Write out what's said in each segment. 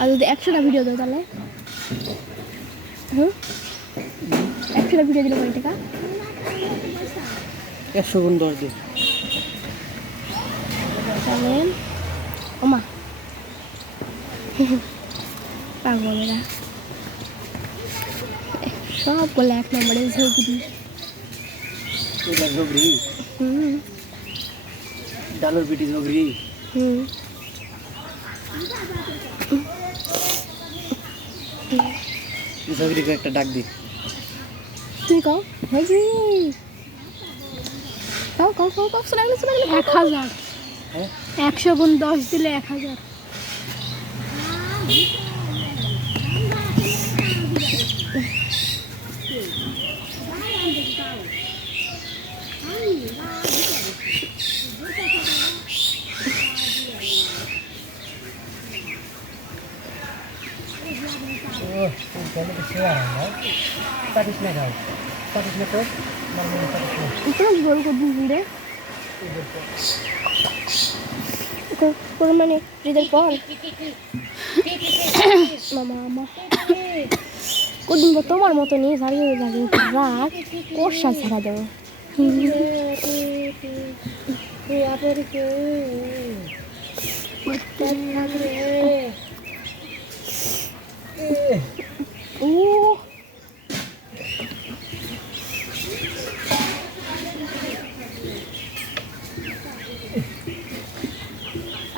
আর যদি 100টা ভিডিও দাও তাহলে হুম 100টা ভিডিও দিলে কত টাকা 100 গুণ 10 দিন তাহলে ওমা পাগলেরা সব বলে 1 নম্বরে ঝগড়ি এটা ঝগড়ি ডালার পিটি ঝগড়ি ঝগড়িকে একটা ডাক দি তুই কও ঝগড়ি কও শোনা 1000 হ্যাঁ 100 গুণ 10 দিলে 1000 पहले तो सेवा है ना 27 में खाओ 27 में तो नॉर्मल 27 में इतना गोल को दीजिए को मैंने इधर पर मामा কোদিন তোমার মতো নিয়ে সারিয়ে লাগে রাত কোষা ছাড়া দেবো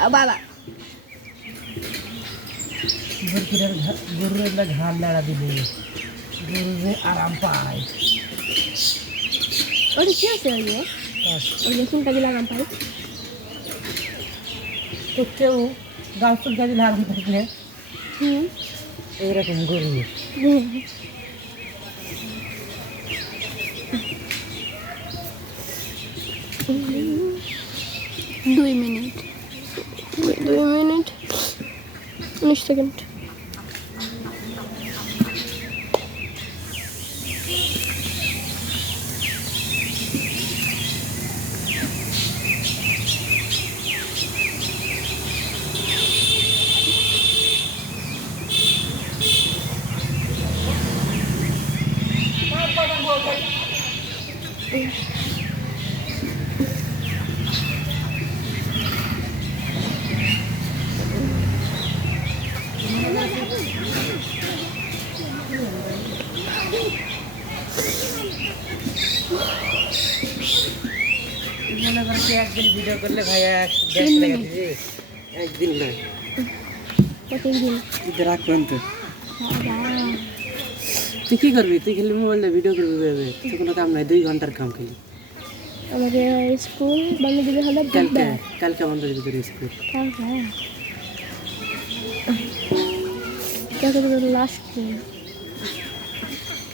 ও বাবা গরুর ঘাড় লাড়া দিলে গরু আরাম পায় ওটা কি আছে ওই কোনটা দিলে আরাম পাই তো কেউ গাছ তুলতে দিলে আরাম থাকলে এইরকম গরু 2 মিনিট 19 সেকেন্ড মনে করছি একদিন ভিডিও করলে ভাইয়া 100 টাকা দিবে একদিন নয় প্রতিদিন ইধর রাখ পর্যন্ত তুই কি করবি তুই খালি মোবাইলে ভিডিও করবি ভেবে তো কোনো কাম নাই 2 ঘন্টার কাম খালি আমাদের স্কুল বন্ধ দিলে হলো কালকে বন্ধ দিবি তোর স্কুল কালকে লাস্ট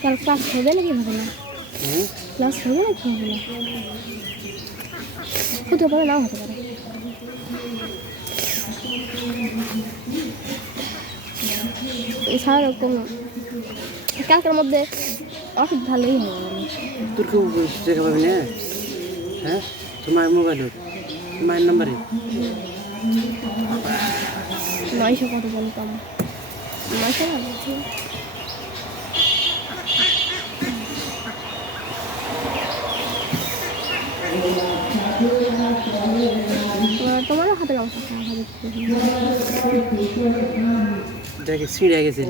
কাল ক্লাস হবে নাকি হবে না ক্লাস হবে নাকি হবে না হতে পারে নাও হতে পারে এছাড়ারকম কালকের মধ্যে অসুখ ভালোই হবে তোর কেউ দেখা পাবি না হ্যাঁ তোমার মোবাইল মায়ের নাম্বারে 900 কত বলতাম 900 না তোমারও হাতে লঙ্কা দেখে ছিঁড়ে গেছিল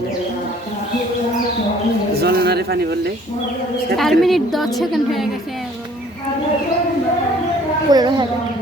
জল নারে পানি বললে 4 মিনিট 10 সেকেন্ড হয়ে গেছে 15,000